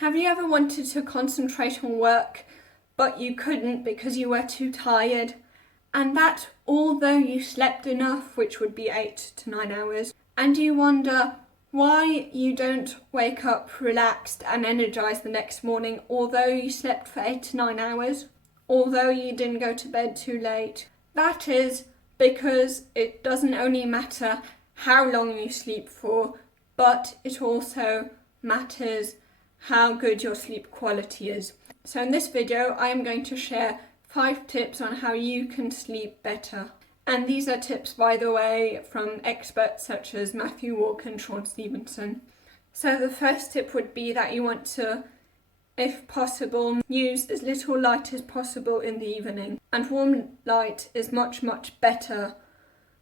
Have you ever wanted to concentrate on work, but you couldn't because you were too tired? And that although you slept enough, which would be 8 to 9 hours, and you wonder why you don't wake up relaxed and energized the next morning, although you slept for 8 to 9 hours, although you didn't go to bed too late. That is because it doesn't only matter how long you sleep for, but it also matters how good your sleep quality is. So in this video, I am going to share 5 tips on how you can sleep better. And these are tips, by the way, from experts such as Matthew Walker and Shawn Stevenson. So the first tip would be that you want to, if possible, use as little light as possible in the evening. And warm light is much, much better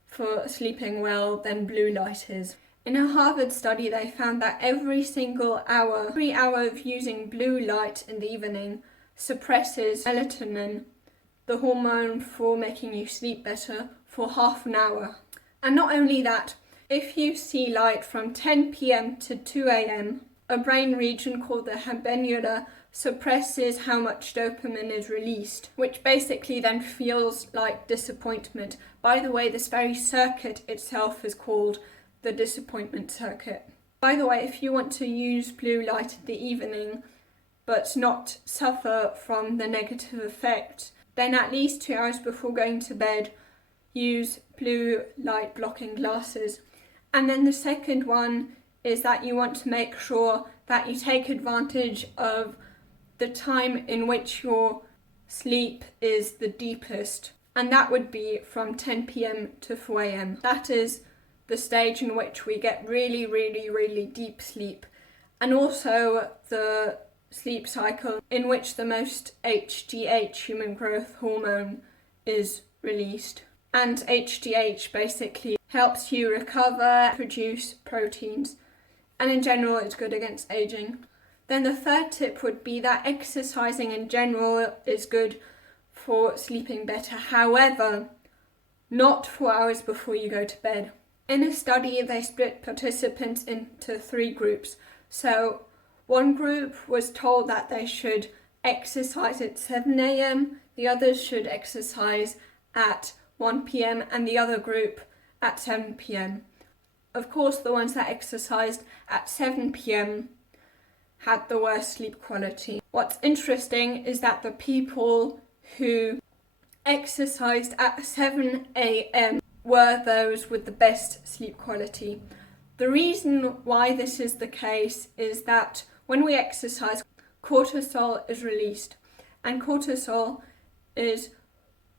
for sleeping well than blue light is. In a Harvard study, they found that every hour of using blue light in the evening suppresses melatonin, the hormone for making you sleep better, for half an hour. And not only that, if you see light from 10 p.m. to 2 a.m., a brain region called the habenula suppresses how much dopamine is released, which basically then feels like disappointment. By the way, this very circuit itself is called the disappointment circuit. By the way, if you want to use blue light in the evening but not suffer from the negative effect, then at least 2 hours before going to bed, use blue light blocking glasses. And then the second one is that you want to make sure that you take advantage of the time in which your sleep is the deepest, and that would be from 10 p.m. to 4 a.m. That is the stage in which we get really, really, really deep sleep, and also the sleep cycle in which the most HGH, human growth hormone, is released. And HGH basically helps you recover, produce proteins, and in general it's good against aging. Then the third tip would be that exercising in general is good for sleeping better, however, not 4 hours before you go to bed. In a study, they split participants into 3 groups. So one group was told that they should exercise at 7 a.m, the others should exercise at 1 p.m, and the other group at 7 p.m. Of course, the ones that exercised at 7 p.m. had the worst sleep quality. What's interesting is that the people who exercised at 7 a.m. were those with the best sleep quality. The reason why this is the case is that when we exercise, cortisol is released, and cortisol is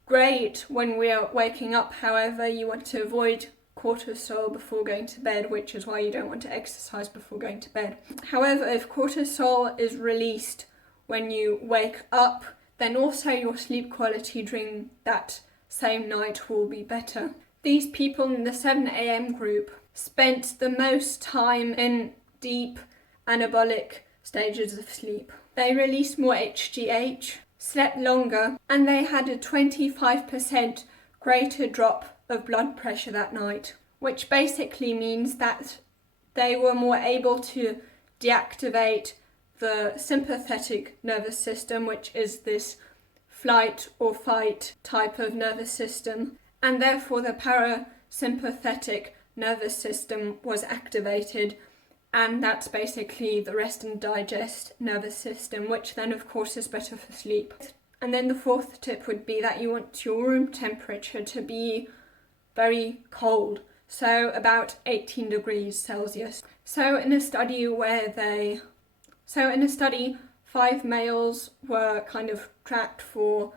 great when we are waking up. However, you want to avoid cortisol before going to bed, which is why you don't want to exercise before going to bed. However, if cortisol is released when you wake up, then also your sleep quality during that same night will be better. These people in the 7 a.m. group spent the most time in deep anabolic stages of sleep. They released more HGH, slept longer, and they had a 25% greater drop of blood pressure that night, which basically means that they were more able to deactivate the sympathetic nervous system, which is this flight or fight type of nervous system, and therefore the parasympathetic nervous system was activated, and that's basically the rest and digest nervous system, which then of course is better for sleep. And then the fourth tip would be that you want your room temperature to be very cold, so about 18 degrees Celsius. So in a study 5 males were kind of tracked for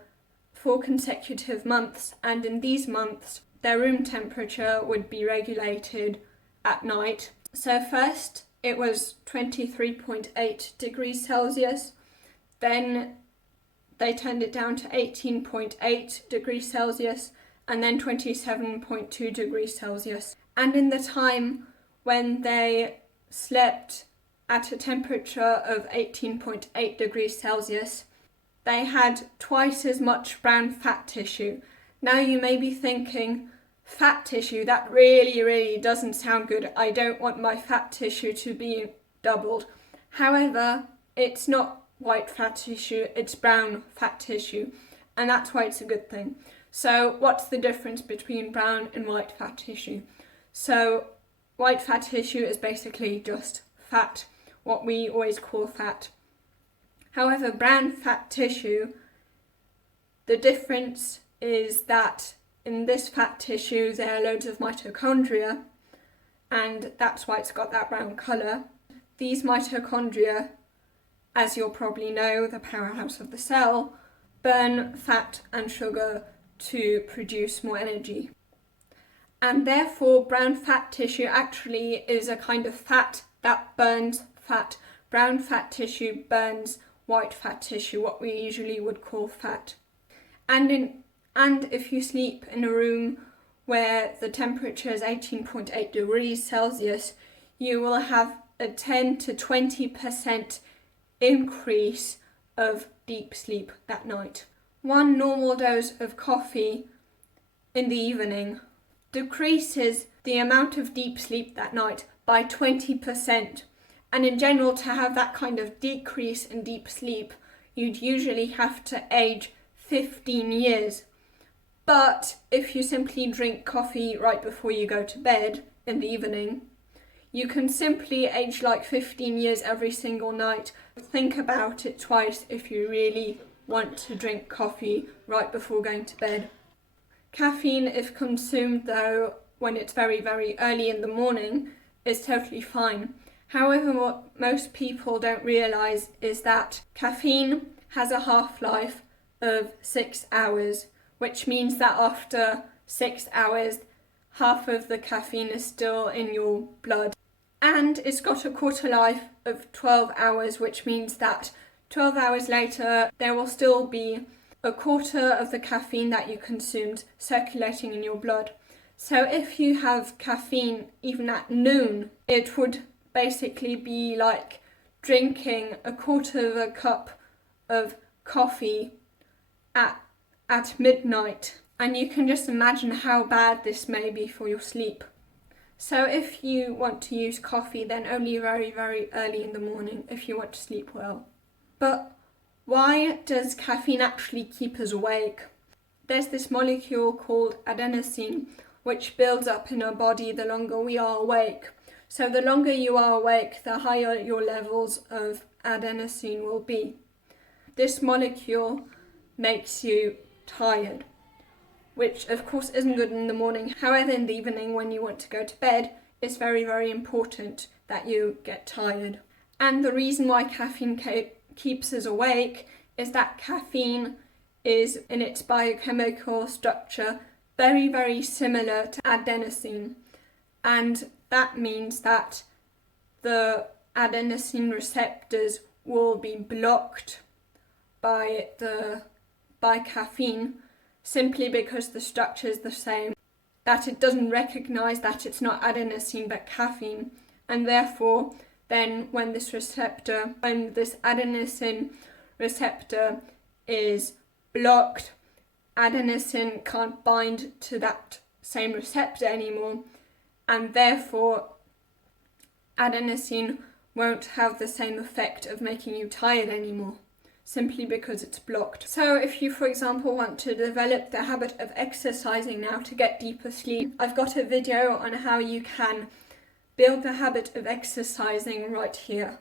4 consecutive months, and in these months their room temperature would be regulated at night. So first it was 23.8 degrees Celsius, then they turned it down to 18.8 degrees Celsius, and then 27.2 degrees Celsius. And in the time when they slept at a temperature of 18.8 degrees Celsius, they had twice as much brown fat tissue. Now you may be thinking, fat tissue, that really doesn't sound good. I don't want my fat tissue to be doubled. However, it's not white fat tissue, it's brown fat tissue, and that's why it's a good thing. So what's the difference between brown and white fat tissue? So white fat tissue is basically just fat, what we always call fat. However, brown fat tissue, the difference is that in this fat tissue there are loads of mitochondria, and that's why it's got that brown colour. These mitochondria, as you'll probably know, the powerhouse of the cell, burn fat and sugar to produce more energy. And therefore brown fat tissue actually is a kind of fat that burns fat. Brown fat tissue burns white fat tissue, what we usually would call fat. And if you sleep in a room where the temperature is 18.8 degrees Celsius, you will have a 10 to 20% increase of deep sleep that night. One normal dose of coffee in the evening decreases the amount of deep sleep that night by 20%. And in general, to have that kind of decrease in deep sleep, you'd usually have to age 15 years. But if you simply drink coffee right before you go to bed in the evening, you can simply age like 15 years every single night. Think about it twice if you really want to drink coffee right before going to bed. Caffeine, if consumed though when it's very, very early in the morning, is totally fine. However, what most people don't realise is that caffeine has a half-life of 6 hours, which means that after 6 hours, half of the caffeine is still in your blood. And it's got a quarter life of 12 hours, which means that 12 hours later, there will still be a quarter of the caffeine that you consumed circulating in your blood. So if you have caffeine even at noon, it would basically be like drinking a quarter of a cup of coffee at midnight. And you can just imagine how bad this may be for your sleep. So if you want to use coffee, then only very, very early in the morning if you want to sleep well. But why does caffeine actually keep us awake? There's this molecule called adenosine, which builds up in our body the longer we are awake. So the longer you are awake, the higher your levels of adenosine will be. This molecule makes you tired, which of course isn't good in the morning. However, in the evening when you want to go to bed, it's very, very important that you get tired. And the reason why caffeine keeps us awake is that caffeine is, in its biochemical structure, very, very similar to adenosine. And that means that the adenosine receptors will be blocked by caffeine, simply because the structure is the same, that it doesn't recognise that it's not adenosine but caffeine, and therefore then when this adenosine receptor is blocked, adenosine can't bind to that same receptor anymore, and therefore adenosine won't have the same effect of making you tired anymore, simply because it's blocked. So if you, for example, want to develop the habit of exercising now to get deeper sleep, I've got a video on how you can build the habit of exercising right here.